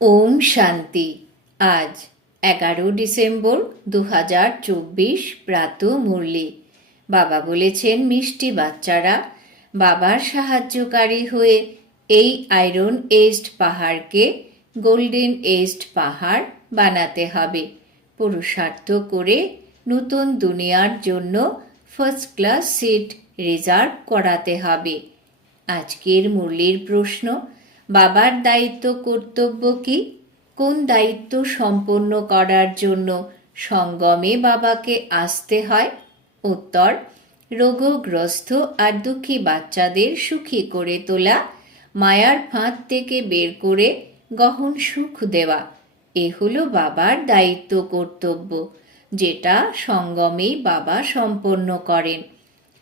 ওম শান্তি। আজ এগারো ডিসেম্বর দু হাজার চব্বিশ প্রাত মুরলি। বাবা বলেছেন, মিষ্টি বাচ্চারা, বাবার সাহায্যকারী হয়ে এই আয়রন এস্ট পাহাড়কে গোল্ডেন এস্ট পাহাড় বানাতে হবে। পুরুষার্থ করে নতুন দুনিয়ার জন্য ফার্স্ট ক্লাস সিট রিজার্ভ করাতে হবে। আজকের মুরলির প্রশ্ন বাবার দায়িত্ব কর্তব্য কি? কোন দায়িত্ব সম্পন্ন করার জন্য সঙ্গমে বাবাকে আসতে হয়? উত্তর, রোগগ্রস্ত আর দুঃখী বাচ্চাদের সুখী করে তোলা, মায়ার ফাঁদ থেকে বের করে গহন সুখ দেওয়া, এ হলো বাবার দায়িত্ব কর্তব্য, যেটা সঙ্গমেই বাবা সম্পন্ন করেন।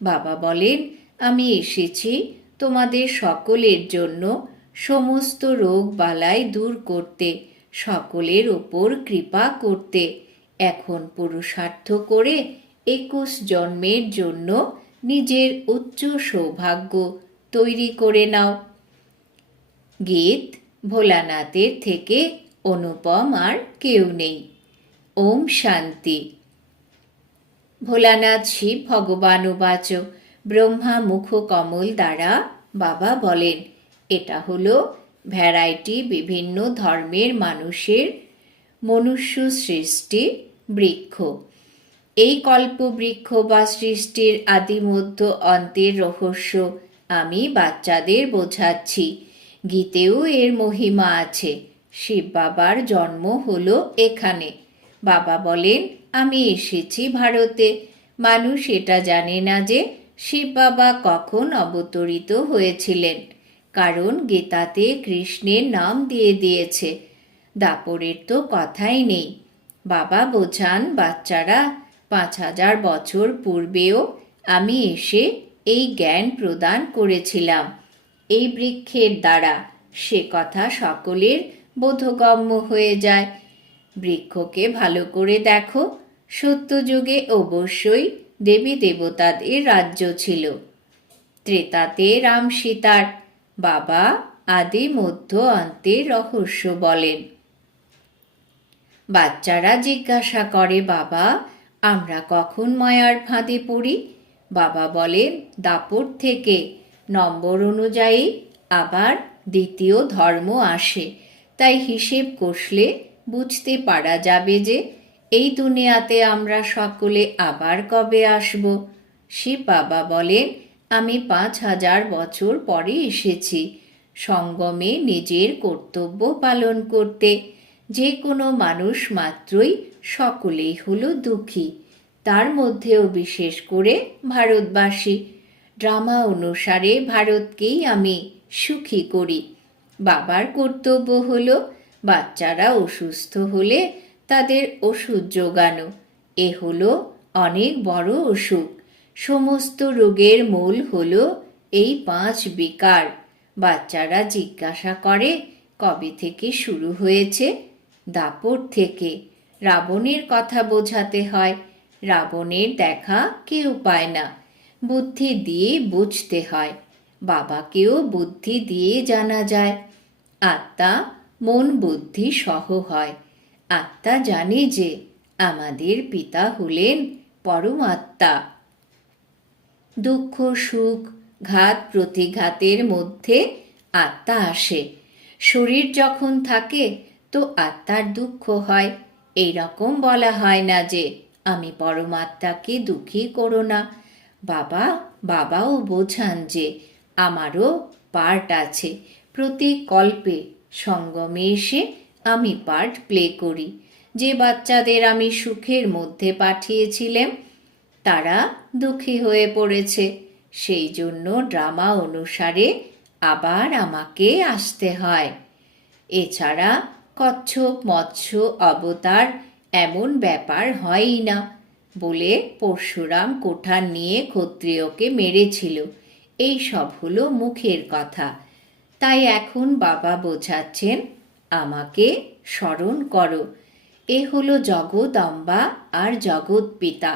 বাবা বলেন, আমি এসেছি তোমাদের সকলের জন্য সমস্ত রোগ বালাই দূর করতে, সকলের ওপর কৃপা করতে। এখন পুরুষার্থ করে একুশ জন্মের জন্য নিজের উচ্চ সৌভাগ্য তৈরি করে নাও। গীত ভোলানাথের থেকে অনুপম আর কেউ নেই। ওম শান্তি। ভোলানাথ শিব ভগবান উবাচ, ব্রহ্মা মুখ কমল দ্বারা বাবা বলেন এটা হলো ভ্যারাইটি বিভিন্ন ধর্মের মানুষের মনুষ্য সৃষ্টি বৃক্ষ। এই কল্প বৃক্ষ বা সৃষ্টির আদিমধ্য অন্তের রহস্য আমি বাচ্চাদের বোঝাচ্ছি। গীতেও এর মহিমা আছে। শিব বাবার জন্ম হলো এখানে। বাবা বলেন, আমি এসেছি ভারতে। মানুষ এটা জানে না যে শিব বাবা কখন অবতরিত হয়েছিলেন। কারণ গীতাতে কৃষ্ণের নাম দিয়ে দিয়েছে। দাপরের তো কথাই নেই। বাবা বোঝান, বাচ্চারা, পাঁচ হাজার বছর পূর্বেও আমি এসে এই জ্ঞান প্রদান করেছিলাম। এই বৃক্ষের দ্বারা সে কথা সকলের বোধগম্য হয়ে যায়। বৃক্ষকে ভালো করে দেখো। সত্যযুগে অবশ্যই দেবী দেবতাদের রাজ্য ছিল। ত্রেতাতে রাম সীতার বাবা আদি মধ্য অন্তের রহস্য বলেন। বাচ্চারা জিজ্ঞাসা করে, বাবা, আমরা কখন মায়ার ফাঁদে পড়ি? বাবা বলেন দাপট থেকে। নম্বর অনুযায়ী আবার দ্বিতীয় ধর্ম আসে। তাই হিসেব কষলে বুঝতে পারা যাবে যে, এই দুনিয়াতে আমরা সকলে আবার কবে আসব? শিব বাবা বলেন আমি পাঁচ হাজার বছর পরে এসেছি। সঙ্গমে নিজের কর্তব্য পালন করতে। যে কোনো মানুষ মাত্রই সকলেই হলো দুঃখী। তার মধ্যেও বিশেষ করে ভারতবাসী। ড্রামা অনুসারে ভারতকেই আমি সুখী করি। বাবার কর্তব্য হলো বাচ্চারা অসুস্থ হলে তাদের ওষুধ যোগানো। এ হলো অনেক বড় অসুখ। সমস্ত রোগের মূল হল এই পাঁচ বিকার। বাচ্চারা জিজ্ঞাসা করে, কবে থেকে শুরু হয়েছে? দাপট থেকে। রাবণের কথা বোঝাতে হয়। রাবণের দেখা কেউ পায় না। বুদ্ধি দিয়ে বুঝতে হয়। বাবাকেও বুদ্ধি দিয়ে জানা যায়। আত্মা, মন বুদ্ধি সহ হয়। আত্মা জানে যে, আমাদের পিতা হলেন পরমাত্মা। দুঃখ, সুখ, ঘাত, প্রতিঘাতের মধ্যে আত্মা আসে। শরীর যখন থাকে, তো আত্মার দুঃখ হয়। এই রকম বলা হয় না যে, আমি পরমাত্মাকে দুঃখী করো না। বাবা, বাবাও বোঝান যে, আমারও পার্ট আছে। প্রতি কল্পে সঙ্গমে এসে আমি পার্ট প্লে করি। যে বাচ্চাদের আমি সুখের মধ্যে পাঠিয়েছিলাম তারা দুঃখী হয়ে পড়েছে। সেই জন্য ড্রামা অনুসারে আবার আমাকে আসতে হয়। এছাড়া কচ্ছপ, মৎস্য, অবতার এমন ব্যাপার হয়ই না বলে পরশুরাম কোঠার নিয়ে ক্ষত্রিয়কে মেরেছিল। এই সব হলো মুখের কথা। তাই এখন বাবা বোঝাচ্ছেন, আমাকে স্মরণ করো। এ হলো জগদম্বা আর জগৎ পিতা।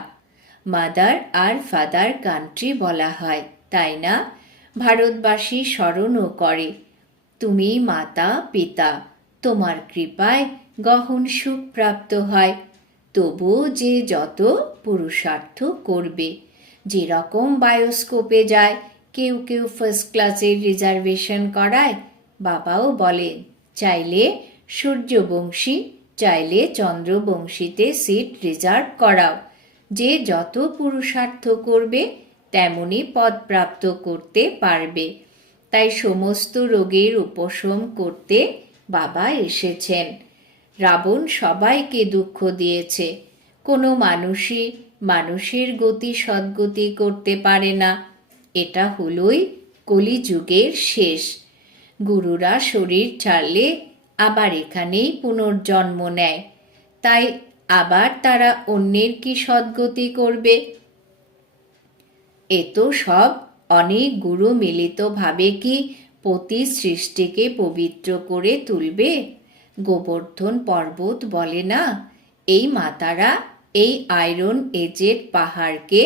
মাদার আর ফাদার কান্ট্রি বলা হয়, তাই না? ভারতবাসী স্মরণও করে, তুমি মাতা, পিতা, তোমার কৃপায় গহন সুখ প্রাপ্ত হয়। তবুও যে যত পুরুষার্থ করবে যেরকম বায়োস্কোপে যায়, কেউ কেউ ফার্স্ট ক্লাসের রিজার্ভেশন করায়, বাবাও বলেন চাইলে সূর্যবংশী, চাইলে চন্দ্রবংশীতে সিট রিজার্ভ করাও। যে যত পুরুষার্থ করবে, তেমনি পদ প্রাপ্ত করতে পারবে। তাই সমস্ত রোগের উপশম করতে বাবা এসেছেন। রাবণ সবাইকে দুঃখ দিয়েছে। কোনো মানুষই মানুষের গতি সদ্গতি করতে পারে না। এটা হলোই কলিযুগের শেষ। গুরুরা শরীর ছাড়লে আবার এখানেই পুনর্জন্ম নেয়। তাই আবার তারা অন্যের কি সদ্গতি করবে? এ তো সব অনেক গুরু মিলিতভাবে কি পতি সৃষ্টিকে পবিত্র করে তুলবে? গোবর্ধন পর্বত বলে না, এই মাতারা এই আয়রন এজেড পাহাড়কে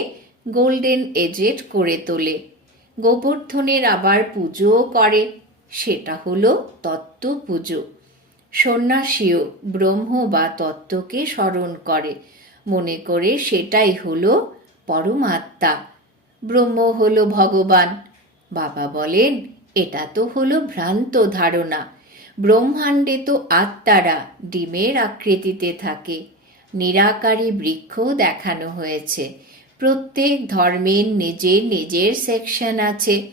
গোল্ডেন এজেড করে তোলে। গোবর্ধনের আবার পুজোও করে, সেটা হলো তত্ত্ব পুজো সন্ন্যাসীও ব্রহ্ম বা তত্ত্বকে স্মরণ করে। মনে করে সেটাই হলো পরমাত্মা। ব্রহ্ম হলো ভগবান। বাবা বলেন, এটা তো হলো ভ্রান্ত ধারণা। ব্রহ্মাণ্ডে তো আত্মারা ডিমের আকৃতিতে থাকে। নিরাকারী বৃক্ষ দেখানো হয়েছে। প্রত্যেক ধর্মের নিজের নিজের সেকশন আছে।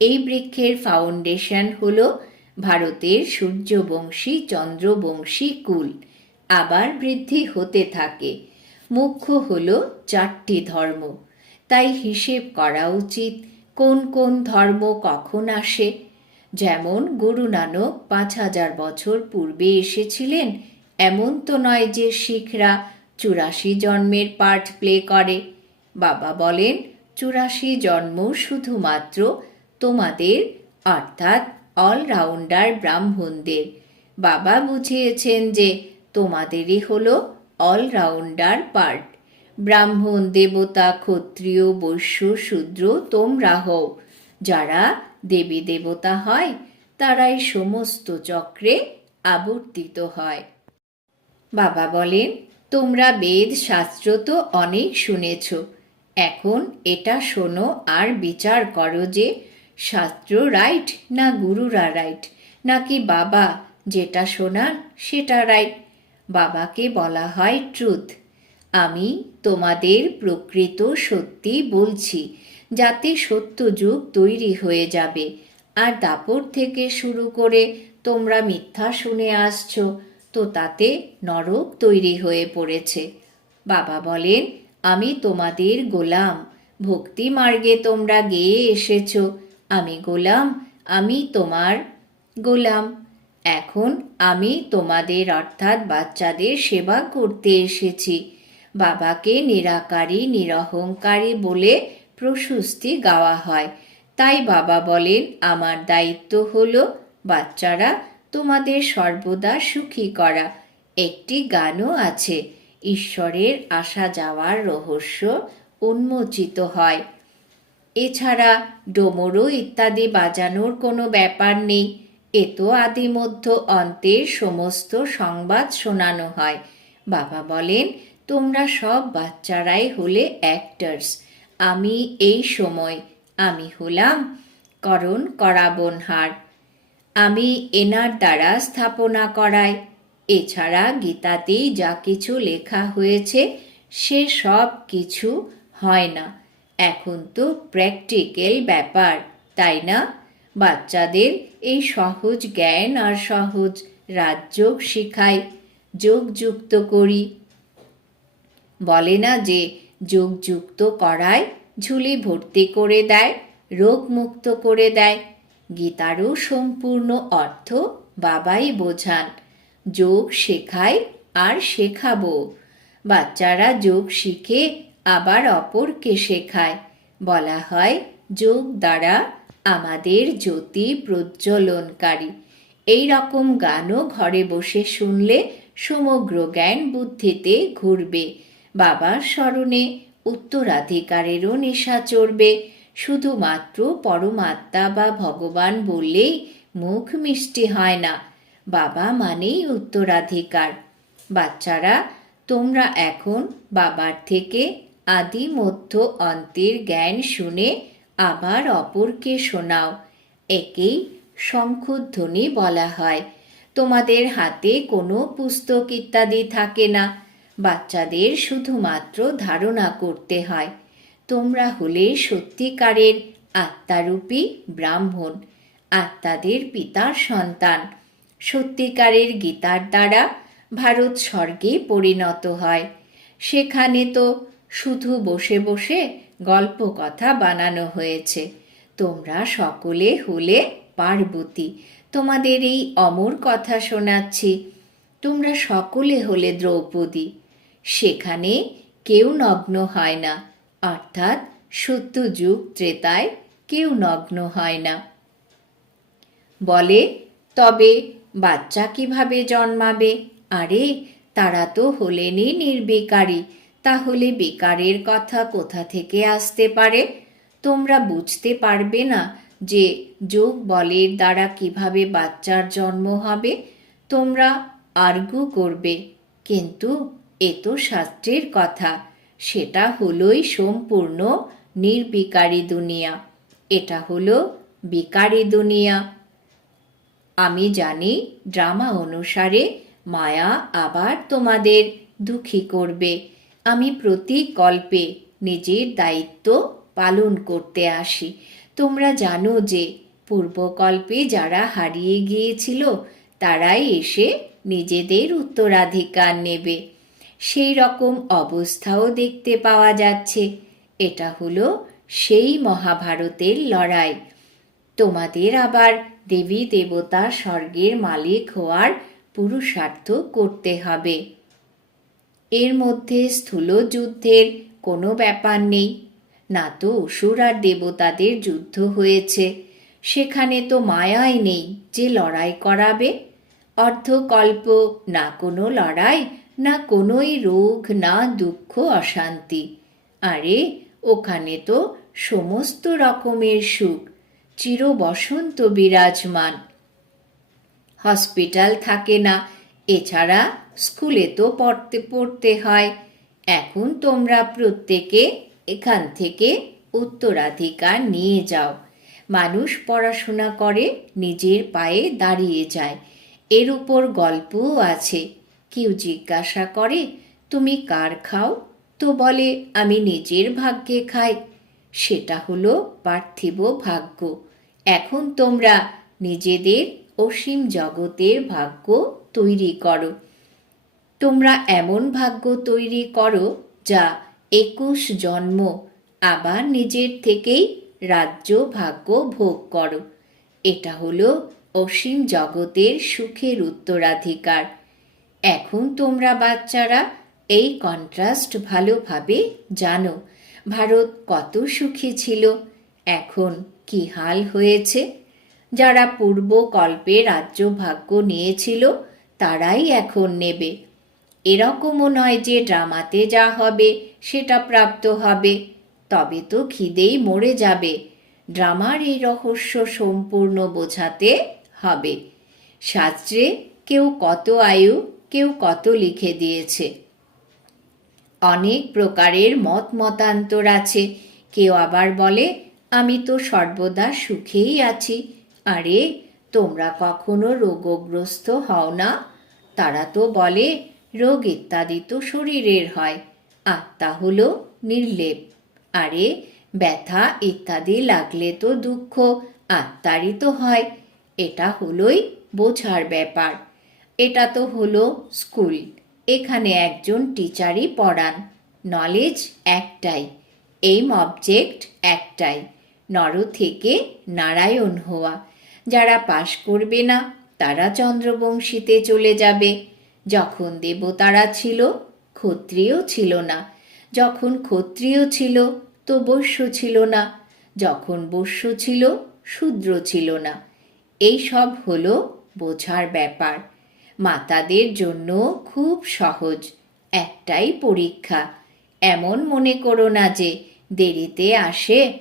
এই বৃক্ষের ফাউন্ডেশন হলো ভারতের সূর্যবংশী, চন্দ্রবংশী কুল আবার বৃদ্ধি হতে থাকে। মুখ্য হল চারটি ধর্ম। তাই হিসেব করা উচিত কোন কোন ধর্ম কখন আসে। যেমন গুরু নানক পাঁচ হাজার বছর পূর্বে এসেছিলেন, এমন তো নয় যে শিখরা চুরাশি জন্মের পার্ট প্লে করে। বাবা বলেন, চুরাশি জন্ম শুধুমাত্র তোমাদের, অর্থাৎ অলরাউন্ডার ব্রাহ্মণদের। বাবা বুঝিয়েছেন যে তোমাদেরই হলো অলরাউন্ডার পার্ট ব্রাহ্মণ, দেবতা, ক্ষত্রিয় বৈশ্য শূদ্র তোমরা হও। যারা দেবী দেবতা হয়, তারাই সমস্ত চক্রে আবর্তিত হয়। বাবা বলেন, তোমরা বেদ শাস্ত্র তো অনেক শুনেছ। এখন এটা শোনো আর বিচার করো যে শাস্ত্র রাইট না গুরুরা রাইট নাকি বাবা, যেটা শোনান সেটা রাইট বাবাকে বলা হয় ট্রুথ আমি তোমাদের প্রকৃত সত্যি বলছি, যাতে সত্য যুগ তৈরি হয়ে যাবে। আর দাপর থেকে শুরু করে তোমরা মিথ্যা শুনে আসছো, তো তাতে নরক তৈরি হয়ে পড়েছে। বাবা বলেন, আমি তোমাদের গোলাম, ভক্তি মার্গে তোমরা গেয়ে এসেছ। আমি গোলাম, আমি তোমার গোলাম। এখন আমি তোমাদের অর্থাৎ বাচ্চাদের সেবা করতে এসেছি। বাবাকে নিরাকারী, নিরহংকারী বলে প্রশস্তি গাওয়া হয়। তাই বাবা বলেন, আমার দায়িত্ব হল বাচ্চারা তোমাদের সর্বদা সুখী করা। একটি গানও আছে, ঈশ্বরের আসা যাওয়ার রহস্য উন্মোচিত হয়। এছাড়া ডোমরো ইত্যাদি বাজানোর কোনো ব্যাপার নেই। এ তো আদি মধ্য অন্তের সমস্ত সংবাদ শোনানো হয়। বাবা বলেন, তোমরা সব বাচ্চারাই হলে অ্যাক্টার্স আমি এই সময়, আমি হলাম করণ করাবনহার। আমি এনার দ্বারা স্থাপনা করাই। এছাড়া গীতাতেই যা কিছু লেখা হয়েছে, সে সব কিছু হয় না। এখন তো প্র্যাকটিক্যাল ব্যাপার, তাই না? বাচ্চাদের এই সহজ জ্ঞান আর সহজ রাজযোগ শিখাই, যোগ যুক্ত করি। বলে না যে যোগ যুক্ত করায় ঝুলি ভর্তি করে দেয়, রোগ মুক্ত করে দেয়। গীতারও সম্পূর্ণ অর্থ বাবাই বোঝান, যোগ শেখায় আর শেখাবো। বাচ্চারা যোগ শিখে আবার অপরকে শেখায়? বলা হয়, যোগ দ্বারা আমাদের জ্যোতি প্রজ্বলনকারী। এই রকম গানও ঘরে বসে শুনলে সমগ্র জ্ঞান বুদ্ধিতে ঘুরবে। বাবার স্মরণে উত্তরাধিকারেরও নেশা চড়বে। শুধুমাত্র পরমাত্মা বা ভগবান বললেই মুখ মিষ্টি হয় না। বাবা মানেই উত্তরাধিকার। বাচ্চারা, তোমরা এখন বাবার থেকে আদি মধ্য অন্তের জ্ঞান শুনে আবার অপরকে শোনাও। একেই শঙ্খধ্বনি বলা হয়। তোমাদের হাতে কোনো পুস্তক ইত্যাদি থাকে না। বাচ্চাদের শুধুমাত্র ধারণা করতে হয়। তোমরা হলে সত্যিকারের আত্মারূপী ব্রাহ্মণ, আত্মাদের পিতার সন্তান। সত্যিকারের গীতার দ্বারা ভারত স্বর্গে পরিণত হয়। সেখানে তো শুধু বসে বসে গল্প কথা বানানো হয়েছে। তোমরা সকলে হলে পার্বতী, তোমাদের এই অমর কথা শোনাচ্ছি। তোমরা সকলে হলে দ্রৌপদী, সেখানে কেউ নগ্ন হয় না। অর্থাৎ সত্যযুগ ত্রেতায় কেউ নগ্ন হয় না। বলে, তবে বাচ্চা কীভাবে জন্মাবে? আরে, তারা তো হলেনই নির্বিকারী। তাহলে বেকারের কথা কোথা থেকে আসতে পারে? তোমরা বুঝতে পারবে না যে যোগ বলের দ্বারা কীভাবে বাচ্চার জন্ম হবে। তোমরা আর্গু করবে। কিন্তু এ তো শাস্ত্রের কথা। সেটা হলোই সম্পূর্ণ নির্বিকারী দুনিয়া। এটা হলো বিকারী দুনিয়া। আমি জানি ড্রামা অনুসারে মায়া আবার তোমাদের দুঃখী করবে। আমি প্রতি কল্পে নিজের দায়িত্ব পালন করতে আসি। তোমরা জানো যে পূর্বকল্পে যারা হারিয়ে গিয়েছিল, তারাই এসে নিজেদের উত্তরাধিকার নেবে। সেই রকম অবস্থাও দেখতে পাওয়া যাচ্ছে। এটা হলো সেই মহাভারতের লড়াই। তোমাদের আবার দেবী দেবতা স্বর্গের মালিক হওয়ার পুরুষার্থ করতে হবে। এর মধ্যে স্থূল যুদ্ধের কোনো ব্যাপার নেই। না তো অসুর আর দেবতাদের যুদ্ধ হয়েছে। সেখানে তো মায়াই নেই যে লড়াই করাবে। অর্ধকল্প না কোনো লড়াই, না কোনোই রোগ, না দুঃখ, অশান্তি। আরে, ওখানে তো সমস্ত রকমের সুখ চির বসন্ত বিরাজমান। হসপিটাল থাকে না এছাড়া স্কুলে তো পড়তে পড়তে হয়। এখন তোমরা প্রত্যেকে এখান থেকে উত্তরাধিকার নিয়ে যাও। মানুষ পড়াশোনা করে, নিজের পায়ে দাঁড়িয়ে যায়। এর উপর গল্পও আছে। কেউ জিজ্ঞাসা করে, তুমি কার খাও? তো বলে, আমি নিজের ভাগ্যে খাই। সেটা হলো পার্থিব ভাগ্য। এখন তোমরা নিজেদের অসীম জগতের ভাগ্য তৈরি করো। তোমরা এমন ভাগ্য তৈরি করো যা একুশ জন্ম আবার নিজের থেকেই রাজ্য ভাগ্য ভোগ করো। এটা হলো অসীম জগতের সুখের উত্তরাধিকার। এখন তোমরা বাচ্চারা এই কন্ট্রাস্ট ভালোভাবে জানো, ভারত কত সুখী ছিল, এখন কি হাল হয়েছে? যারা পূর্ব কল্পে রাজ্য ভাগ্য নিয়েছিল তারাই এখন নেবে। এরকমও নয় যে ড্রামাতে যা হবে, সেটা প্রাপ্ত হবে। তবে তো খিদেই মরে যাবে। ড্রামার এই রহস্য সম্পূর্ণ বোঝাতে হবে। শাস্ত্রে কেউ কত আয়ু, কেউ কত লিখে দিয়েছে। অনেক প্রকারের মত মতান্তর আছে। কেউ আবার বলে, আমি তো সর্বদা সুখেই আছি। আরে তোমরা কখনো রোগগ্রস্ত হও না। তারা তো বলে, রোগ ইত্যাদি তো শরীরের হয়। আত্মা হলো নির্লেপ। আরে, ব্যথা ইত্যাদি লাগলে তো দুঃখ আত্মারই তো হয়। এটা হলোই বোঝার ব্যাপার। এটা তো হলো স্কুল। এখানে একজন টিচারই পড়ান। নলেজ একটাই। এইম অবজেক্ট একটাই। নর থেকে নারায়ণ হওয়া। যারা পাশ করবে না, তারা চন্দ্রবংশীতে চলে যাবে। যখন দেবতারা ছিল, ক্ষত্রিয় ছিল না। যখন ক্ষত্রিয় ছিল, তো বৈশ্য ছিল না। যখন বৈশ্য ছিল, শূদ্র ছিল না। এই সব হলো বোঝার ব্যাপার। মাতাদের জন্য খুব সহজ, একটাই পরীক্ষা। এমন মনে করো না যে, দেরিতে আসে।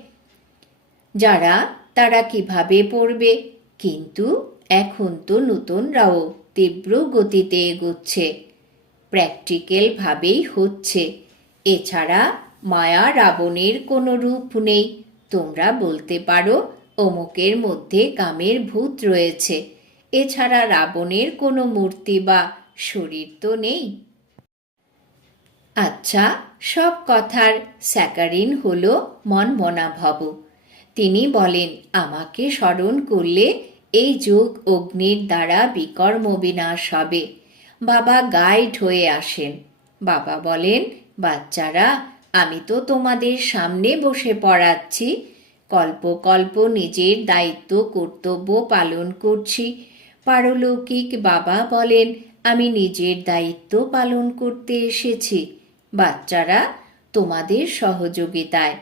যারা, তারা কীভাবে পড়বে? কিন্তু এখন তো নতুনরাও তীব্র গতিতে এগোচ্ছে। প্র্যাকটিক্যালভাবেই হচ্ছে। এছাড়া মায়া রাবণের কোনো রূপ নেই। তোমরা বলতে পারো অমুকের মধ্যে কামের ভূত রয়েছে। এছাড়া রাবণের কোনো মূর্তি বা শরীর তো নেই। আচ্ছা সব কথার স্যাকারিন হল মনমনা ভব তিনি বলেন, আমাকে স্মরণ করলে এই যোগ অগ্নির দ্বারা বিকর্ম বিনাশ হবে। বাবা গাইড হয়ে আসেন। বাবা বলেন, বাচ্চারা, আমি তো তোমাদের সামনে বসে পড়াচ্ছি। কল্প কল্প নিজের দায়িত্ব, কর্তব্য পালন করছি। পারলৌকিক বাবা বলেন, আমি নিজের দায়িত্ব পালন করতে এসেছি। বাচ্চারা, তোমাদের সহযোগিতায়।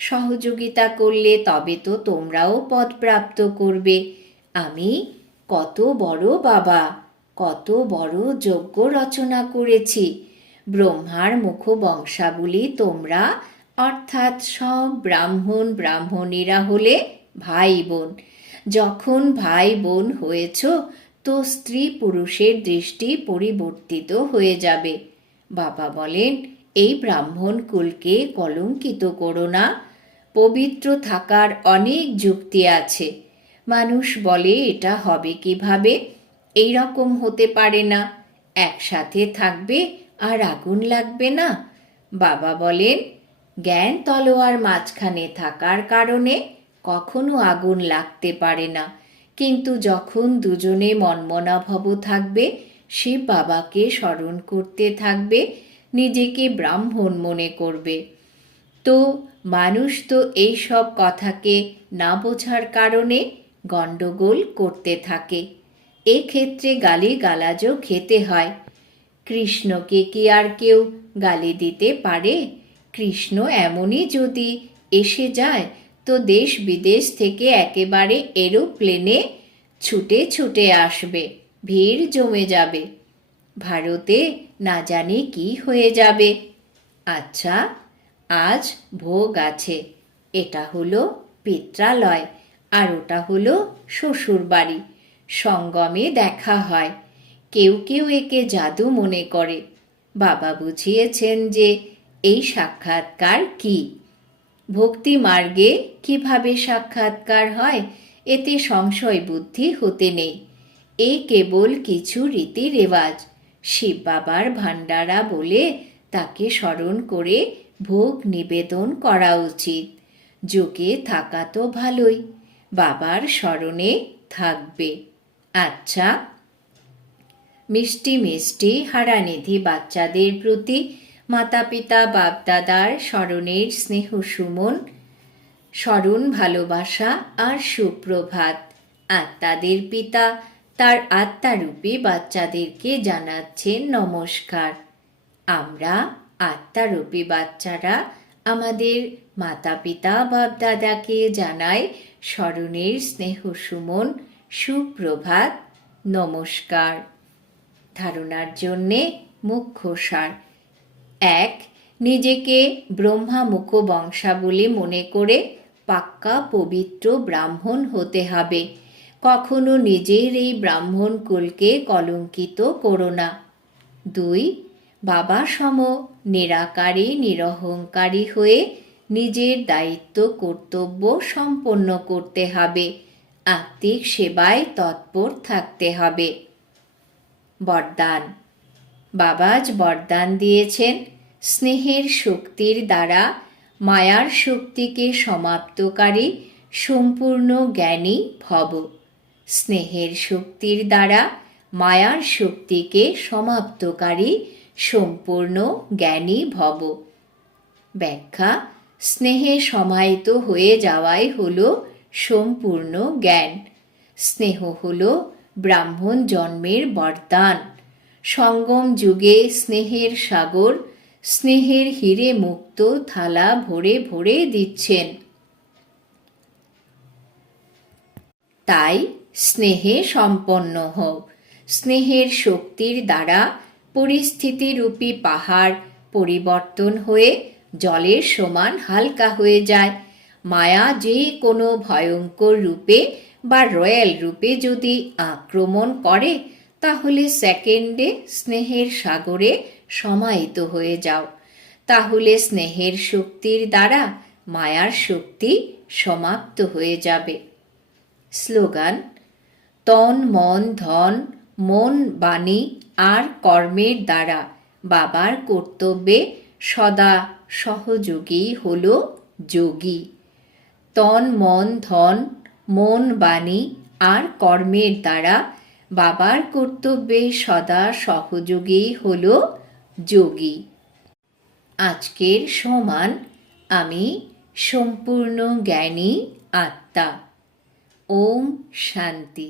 সহযোগিতা করলে তবে তো তোমরাও পদপ্রাপ্ত করবে। আমি কত বড় বাবা, কত বড় যজ্ঞ রচনা করেছি। ব্রহ্মার মুখ বংশাবলী তোমরা, অর্থাৎ সব ব্রাহ্মণ ব্রাহ্মণীরা হলে ভাই বোন যখন ভাই বোন হয়েছ, তো স্ত্রী পুরুষের দৃষ্টি পরিবর্তিত হয়ে যাবে। বাবা বলেন, এই ব্রাহ্মণ কুলকে কলঙ্কিত করো না। পবিত্র থাকার অনেক যুক্তি আছে। মানুষ বলে, এটা হবে কীভাবে? এই রকম হতে পারে না। একসাথে থাকবে আর আগুন লাগবে না। বাবা বলেন, জ্ঞান তলোয়ার মাঝখানে থাকার কারণে কখনো আগুন লাগতে পারে না। কিন্তু যখন দুজনে মনমনাভব থাকবে, সে বাবাকে স্মরণ করতে থাকবে, নিজেকে ব্রাহ্মণ মনে করবে। তো মানুষ তো এই সব কথাকে না বোঝার কারণে গণ্ডগোল করতে থাকে। এক্ষেত্রে গালি গালাজও খেতে হয়। কৃষ্ণকে কি আর কেউ গালি দিতে পারে? কৃষ্ণ এমনই যদি এসে যায়, তো দেশ বিদেশ থেকে একেবারে এরোপ্লেনে ছুটে ছুটে আসবে, ভিড় জমে যাবে। ভারতে না জানি কি হয়ে যাবে। আচ্ছা আজ ভোগ আছে। এটা হলো পিত্রালয় আর ওটা হলো শ্বশুর বাড়ি সঙ্গমে দেখা হয়। কেউ কেউ একে জাদু মনে করে। বাবা বুঝিয়েছেন যে এই সাক্ষাৎকার কি? ভক্তি মার্গে কীভাবে সাক্ষাৎকার হয়, এতে সংশয় বুদ্ধি হতে নেই। এ কেবল কিছু রীতি রেওয়াজ শিব বাবার ভাণ্ডারা বলে তাকে স্মরণ করে ভোগ নিবেদন করা উচিত। যোগে থাকা তো ভালোই, বাবার স্মরণে থাকবে। আচ্ছা। মিষ্টি মিষ্টি হারানিধি বাচ্চাদের প্রতি মাতা পিতা বাপদাদার স্মরণের স্নেহ সুমন, স্মরণ, ভালোবাসা আর সুপ্রভাত। আত্মাদের পিতা তার আত্মারূপী বাচ্চাদেরকে জানাচ্ছেন নমস্কার। আমরা আত্মারূপী বাচ্চারা আমাদের মাতা পিতা বাপদাদাকে জানায় স্মরণের স্নেহ সুমন সুপ্রভাত, নমস্কার। ধারণার জন্যে মুখ্য সার এক, নিজেকে ব্রহ্মামুখ বংশাবলী মনে করে পাক্কা পবিত্র ব্রাহ্মণ হতে হবে। কখনো নিজের এই ব্রাহ্মণ কুলকে কলঙ্কিত করো না। দুই, বাবা সম নিরাকারী, নিরহংকারী হয়ে নিজের দায়িত্ব, কর্তব্য সম্পন্ন করতে হবে। আত্মিক সেবায় তৎপর থাকতে হবে। বরদান। বাবাজ বরদান দিয়েছেন। স্নেহের শক্তির দ্বারা মায়ার শক্তিকে সমাপ্তকারী, সম্পূর্ণ জ্ঞানী ভব। স্নেহের শক্তির দ্বারা মায়ার শক্তিকে সমাপ্তকারী সম্পূর্ণ জ্ঞানী ভব। ব্যাখ্যা, স্নেহে সমাহিত হয়ে যাওয়াই হল সম্পূর্ণ জ্ঞান। স্নেহ হল ব্রাহ্মণ জন্মের বরদান। সঙ্গম যুগে স্নেহের সাগর, স্নেহের হিরে মুক্ত থালা ভরে ভরে দিচ্ছেন। তাই স্নেহে সম্পন্ন হও। স্নেহের শক্তির দ্বারা পরিস্থিতিরূপী পাহাড় পরিবর্তন হয়ে জলের সমান হালকা হয়ে যায়। মায়া যে কোনো ভয়ঙ্কর রূপে বা রয়্যাল রূপে যদি আক্রমণ করে, তাহলে সেকেন্ডে স্নেহের সাগরে সমাহিত হয়ে যাও। তাহলে স্নেহের শক্তির দ্বারা মায়ার শক্তি সমাপ্ত হয়ে যাবে। স্লোগান, তন, মন, ধন, মন, বাণী আর কর্মের দ্বারা বাবার কর্তব্যে সদা সহযোগী হল যোগী। তন, মন, ধন, মন, বাণী আর কর্মের দ্বারা বাবার কর্তব্যে সদা সহযোগী হল যোগী। আজকের সমান আমি সম্পূর্ণ জ্ঞানী আত্মা। ওম শান্তি।